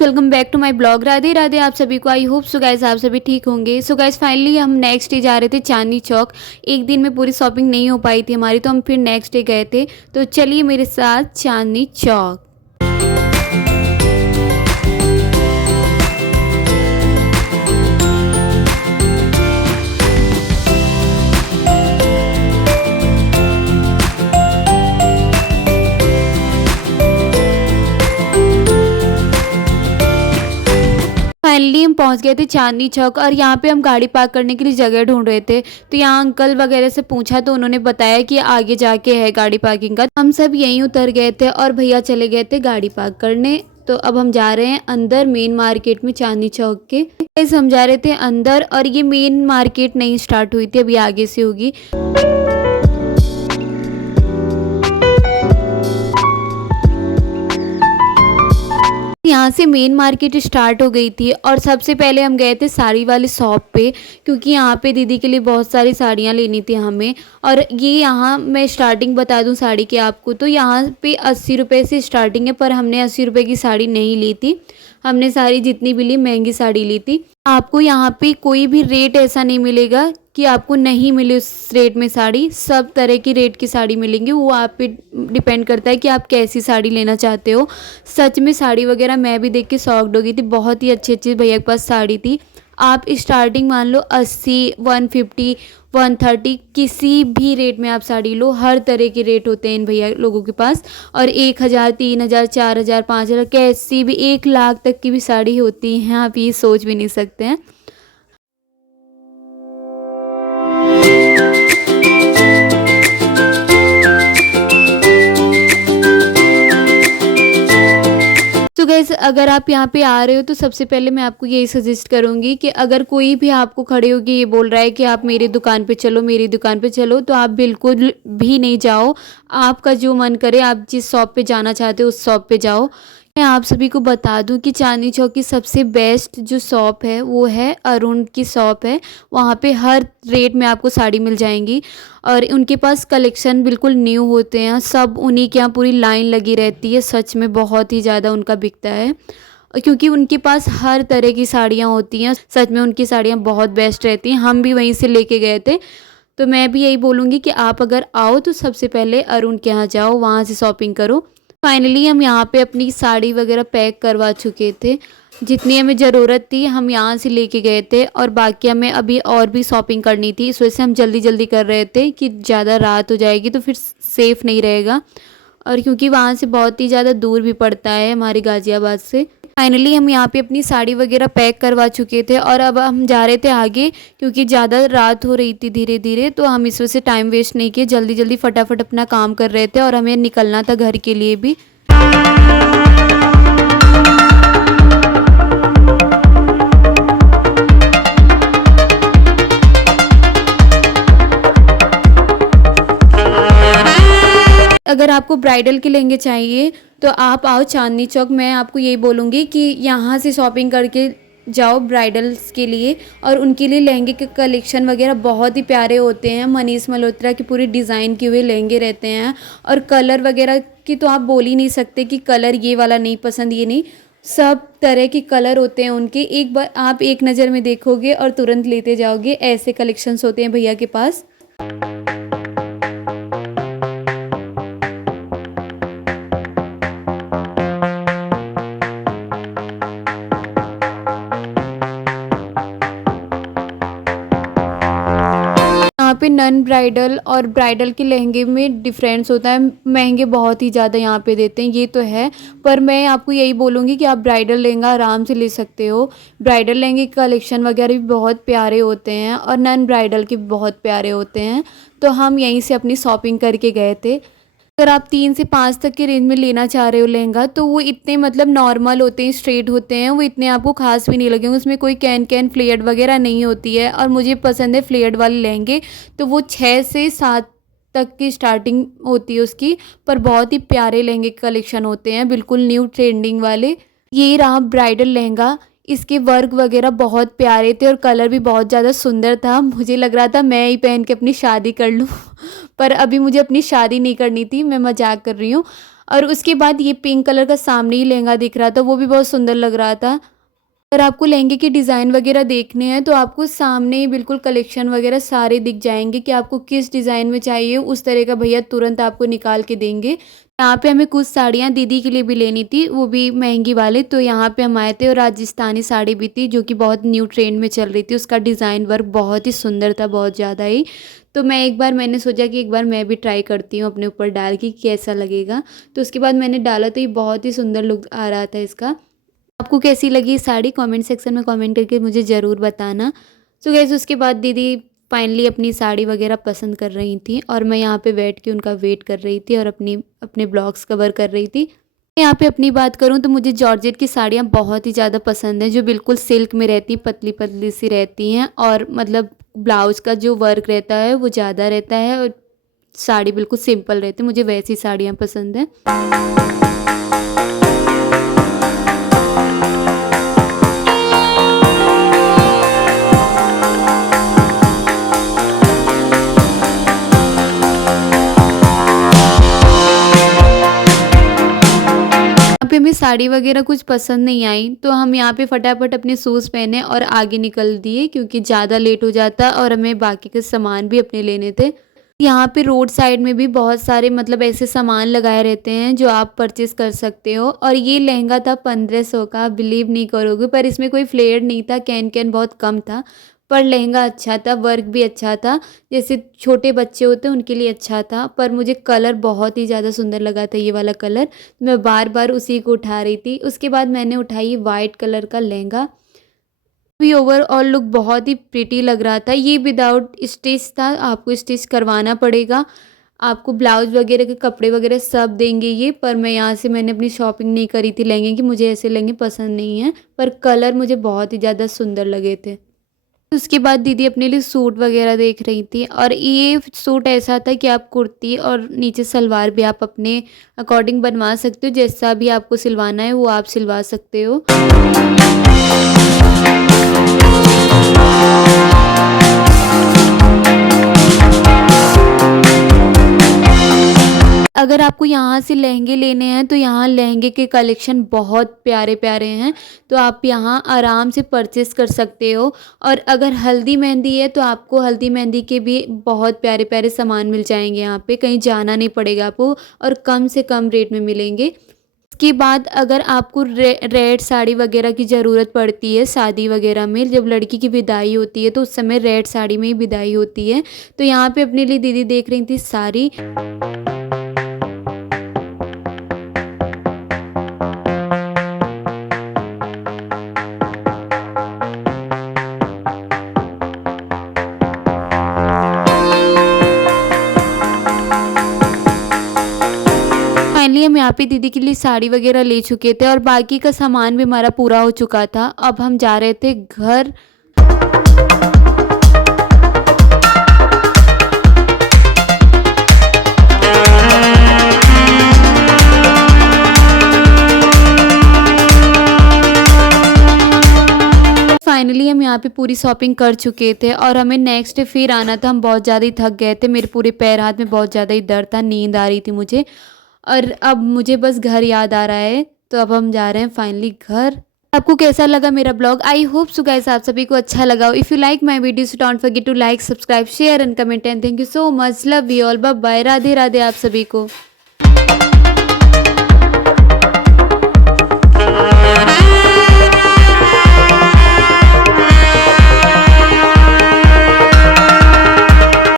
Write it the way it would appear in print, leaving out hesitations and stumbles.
Guys, welcome back to my blog. Radhe Radhe आप सभी को। आई होप सो गाइस आप सभी ठीक होंगे। सो गाइस फाइनली हम नेक्स्ट डे जा रहे थे चांदनी चौक। एक दिन में पूरी शॉपिंग नहीं हो पाई थी हमारी, तो हम फिर नेक्स्ट डे गए थे। तो चलिए मेरे साथ चांदनी चौक। फाइनली हम पहुंच गए थे चांदनी चौक, और यहाँ पे हम गाड़ी पार्क करने के लिए जगह ढूंढ रहे थे। तो यहाँ अंकल वगैरह से पूछा तो उन्होंने बताया कि आगे जाके है गाड़ी पार्किंग का। हम सब यहीं उतर गए थे और भैया चले गए थे गाड़ी पार्क करने। तो अब हम जा रहे हैं अंदर मेन मार्केट में चांदनी चौक के। हम जा रहे थे अंदर, और ये मेन मार्केट नहीं स्टार्ट हुई थी, अभी आगे से होगी। यहाँ से मेन मार्केट स्टार्ट हो गई थी, और सबसे पहले हम गए थे साड़ी वाली शॉप पे, क्योंकि यहाँ पे दीदी के लिए बहुत सारी साड़ियाँ लेनी थी हमें। और ये यहाँ मैं स्टार्टिंग बता दूँ साड़ी की आपको, तो यहाँ पे 80 रुपये से स्टार्टिंग है, पर हमने 80 रुपये की साड़ी नहीं ली थी। हमने साड़ी जितनी भी ली महंगी साड़ी ली थी। आपको यहाँ पे कोई भी रेट ऐसा नहीं मिलेगा कि आपको नहीं मिले उस रेट में साड़ी। सब तरह की रेट की साड़ी मिलेंगी, वो आप पे डिपेंड करता है कि आप कैसी साड़ी लेना चाहते हो। सच में साड़ी वगैरह मैं भी देख के शॉक्ड हो गई थी। बहुत ही अच्छी अच्छी भैया के पास साड़ी थी। आप स्टार्टिंग मान लो 80, 150, 130 किसी भी रेट में आप साड़ी लो। हर तरह के रेट होते हैं इन भैया लोगों के पास। और 1000, 3000, 4000, 5000, कैसी भी 1 लाख तक की भी साड़ी होती हैं, आप ये सोच भी नहीं सकते हैं। तो गैस अगर आप यहाँ पे आ रहे हो तो सबसे पहले मैं आपको यही सजेस्ट करूँगी कि अगर कोई भी आपको खड़े होके ये बोल रहा है कि आप मेरी दुकान पे चलो, मेरी दुकान पे चलो, तो आप बिल्कुल भी नहीं जाओ। आपका जो मन करे आप जिस शॉप पे जाना चाहते हो उस शॉप पे जाओ। मैं आप सभी को बता दूं कि चांदनी चौक की सबसे बेस्ट जो शॉप है वो है अरुण की शॉप है। वहाँ पे हर रेट में आपको साड़ी मिल जाएंगी, और उनके पास कलेक्शन बिल्कुल न्यू होते हैं। सब उन्हीं के यहाँ पूरी लाइन लगी रहती है। सच में बहुत ही ज़्यादा उनका बिकता है, क्योंकि उनके पास हर तरह की साड़ियाँ होती हैं। सच में उनकी साड़ियाँ बहुत बेस्ट रहती हैं। हम भी वहीं से लेके गए थे। तो मैं भी यही बोलूँगी कि आप अगर आओ तो सबसे पहले अरुण के यहाँ जाओ, वहाँ से शॉपिंग करो। फाइनली हम यहाँ पे अपनी साड़ी वगैरह पैक करवा चुके थे। जितनी हमें ज़रूरत थी हम यहाँ से लेके गए थे, और बाकी हमें अभी और भी शॉपिंग करनी थी। इस वजह से हम जल्दी जल्दी कर रहे थे कि ज़्यादा रात हो जाएगी तो फिर सेफ़ नहीं रहेगा, और क्योंकि वहाँ से बहुत ही ज़्यादा दूर भी पड़ता है हमारे गाज़ियाबाद से। फाइनली हम यहाँ पे अपनी साड़ी वगैरह पैक करवा चुके थे, और अब हम जा रहे थे आगे, क्योंकि ज़्यादा रात हो रही थी धीरे धीरे। तो हम इस वजह से टाइम वेस्ट नहीं किए, जल्दी जल्दी फटाफट अपना काम कर रहे थे, और हमें निकलना था घर के लिए भी। अगर आपको ब्राइडल के लहंगे चाहिए तो आप आओ चांदनी चौक। मैं आपको यही बोलूँगी कि यहाँ से शॉपिंग करके जाओ ब्राइडल्स के लिए, और उनके लिए लहंगे के कलेक्शन वगैरह बहुत ही प्यारे होते हैं। मनीष मल्होत्रा की पूरी डिज़ाइन किए हुए लहंगे रहते हैं, और कलर वगैरह की तो आप बोल ही नहीं सकते कि कलर ये वाला नहीं पसंद, ये नहीं। सब तरह के कलर होते हैं उनके। एक बार आप एक नज़र में देखोगे और तुरंत लेते जाओगे, ऐसे कलेक्शंस होते हैं भैया के पास। यहाँ पे नन ब्राइडल और ब्राइडल के लहंगे में डिफरेंस होता है। महंगे बहुत ही ज़्यादा यहाँ पे देते हैं, ये तो है। पर मैं आपको यही बोलूँगी कि आप ब्राइडल लहंगा आराम से ले सकते हो। ब्राइडल लहंगे के कलेक्शन वगैरह भी बहुत प्यारे होते हैं, और नन ब्राइडल के भी बहुत प्यारे होते हैं। तो हम यहीं से अपनी शॉपिंग करके गए थे। अगर आप 3 से 5 तक के रेंज में लेना चाह रहे हो लहंगा, तो वो इतने मतलब नॉर्मल होते हैं, स्ट्रेट होते हैं, वो इतने आपको खास भी नहीं लगेंगे। उसमें कोई कैन फ्लेयर्ड वगैरह नहीं होती है, और मुझे पसंद है फ्लेयर्ड वाले लहंगे। तो वो 6 से 7 तक की स्टार्टिंग होती है उसकी, पर बहुत ही प्यारे लहंगे कलेक्शन होते हैं, बिल्कुल न्यू ट्रेंडिंग वाले। ये रहा ब्राइडल लहंगा। इसके वर्क वगैरह बहुत प्यारे थे, और कलर भी बहुत ज़्यादा सुंदर था। मुझे लग रहा था मैं ही पहन के अपनी शादी कर लूँ पर अभी मुझे अपनी शादी नहीं करनी थी, मैं मजाक कर रही हूँ। और उसके बाद ये पिंक कलर का सामने ही लहंगा दिख रहा था, वो भी बहुत सुंदर लग रहा था। अगर आपको लहंगे के डिज़ाइन वगैरह देखने हैं तो आपको सामने ही बिल्कुल कलेक्शन वगैरह सारे दिख जाएंगे कि आपको किस डिज़ाइन में चाहिए, उस तरह का भैया तुरंत आपको निकाल के देंगे। यहाँ पे हमें कुछ साड़ियाँ दीदी के लिए भी लेनी थी, वो भी महंगी वाले, तो यहाँ पे हम आए थे और राजस्थानी साड़ी भी थी जो कि बहुत न्यू ट्रेंड में चल रही थी। उसका डिज़ाइन वर्क बहुत ही सुंदर था, बहुत ज़्यादा ही। तो मैंने सोचा कि एक बार मैं भी ट्राई करती हूँ अपने ऊपर डाल के कैसा लगेगा। तो उसके बाद मैंने डाला तो ये बहुत ही सुंदर लुक आ रहा था इसका। आपको कैसी लगी साड़ी कमेंट सेक्शन में कमेंट करके मुझे ज़रूर बताना। सो गाइस उसके बाद दीदी फाइनली अपनी साड़ी वगैरह पसंद कर रही थी और मैं यहाँ पे बैठ के उनका वेट कर रही थी और अपने ब्लॉग्स कवर कर रही थी। यहाँ पे अपनी बात करूँ तो मुझे जॉर्जेट की साड़ियाँ बहुत ही ज़्यादा पसंद है, जो बिल्कुल सिल्क में रहती, पतली पतली सी रहती हैं और मतलब ब्लाउज़ का जो वर्क रहता है वो ज़्यादा रहता है और साड़ी बिल्कुल सिंपल रहती है। मुझे वैसी साड़ियाँ पसंद है। पे हमें साड़ी वगैरह कुछ पसंद नहीं आई तो हम यहाँ पे फटाफट अपने शूज़ पहने और आगे निकल दिए क्योंकि ज़्यादा लेट हो जाता और हमें बाकी के सामान भी अपने लेने थे। यहाँ पे रोड साइड में भी बहुत सारे मतलब ऐसे सामान लगाए रहते हैं जो आप परचेज़ कर सकते हो और ये लहंगा था 1500 का, बिलीव नहीं करोगे, पर इसमें कोई फ्लेयर नहीं था, कैन बहुत कम था, पर लहंगा अच्छा था, वर्क भी अच्छा था, जैसे छोटे बच्चे होते हैं उनके लिए अच्छा था। पर मुझे कलर बहुत ही ज़्यादा सुंदर लगा था, ये वाला कलर, मैं बार बार उसी को उठा रही थी। उसके बाद मैंने उठाई वाइट कलर का लहंगा, भी ओवरऑल लुक बहुत ही प्रिटी लग रहा था। ये विदाउट स्टिच था, आपको स्टिच करवाना पड़ेगा, आपको ब्लाउज वगैरह के कपड़े वगैरह सब देंगे ये, पर मैंने अपनी शॉपिंग नहीं करी थी लहंगे की, मुझे ऐसे लहंगे पसंद नहीं हैं, पर कलर मुझे बहुत ही ज़्यादा सुंदर लगे थे। उसके बाद दीदी अपने लिए सूट वगैरह देख रही थी और ये सूट ऐसा था कि आप कुर्ती और नीचे सलवार भी आप अपने अकॉर्डिंग बनवा सकते हो, जैसा भी आपको सिलवाना है वो आप सिलवा सकते हो। अगर आपको यहाँ से लहंगे लेने हैं तो यहाँ लहंगे के कलेक्शन बहुत प्यारे प्यारे हैं, तो आप यहाँ आराम से परचेस कर सकते हो। और अगर हल्दी मेहंदी है तो आपको हल्दी मेहंदी के भी बहुत प्यारे प्यारे सामान मिल जाएंगे, यहाँ पे कहीं जाना नहीं पड़ेगा आपको और कम से कम रेट में मिलेंगे। इसके बाद अगर आपको रेड साड़ी वगैरह की ज़रूरत पड़ती है शादी वगैरह में, जब लड़की की विदाई होती है तो उस समय रेड साड़ी में ही विदाई होती है, तो यहाँ पे अपने लिए दीदी देख रही थी साड़ी। फाइनली हम यहाँ पे दीदी के लिए साड़ी वगैरह ले चुके थे और बाकी का सामान भी हमारा पूरा हो चुका था। अब हम जा रहे थे घर। फाइनली हम यहाँ पे पूरी शॉपिंग कर चुके थे और हमें नेक्स्ट डे फिर आना था। हम बहुत ज़्यादा ही थक गए थे, मेरे पूरे पैर हाथ में बहुत ज़्यादा ही दर्द था, नींद आ रही थी मुझे और अब मुझे बस घर याद आ रहा है, तो अब हम जा रहे हैं फाइनली घर। आपको कैसा लगा मेरा blog? I hope so guys आप सभी को अच्छा लगा हो। If you like my videos don't forget to like, subscribe, share and comment and thank you so much. Love you all, bye bye, Radhe Radhe आप सभी को।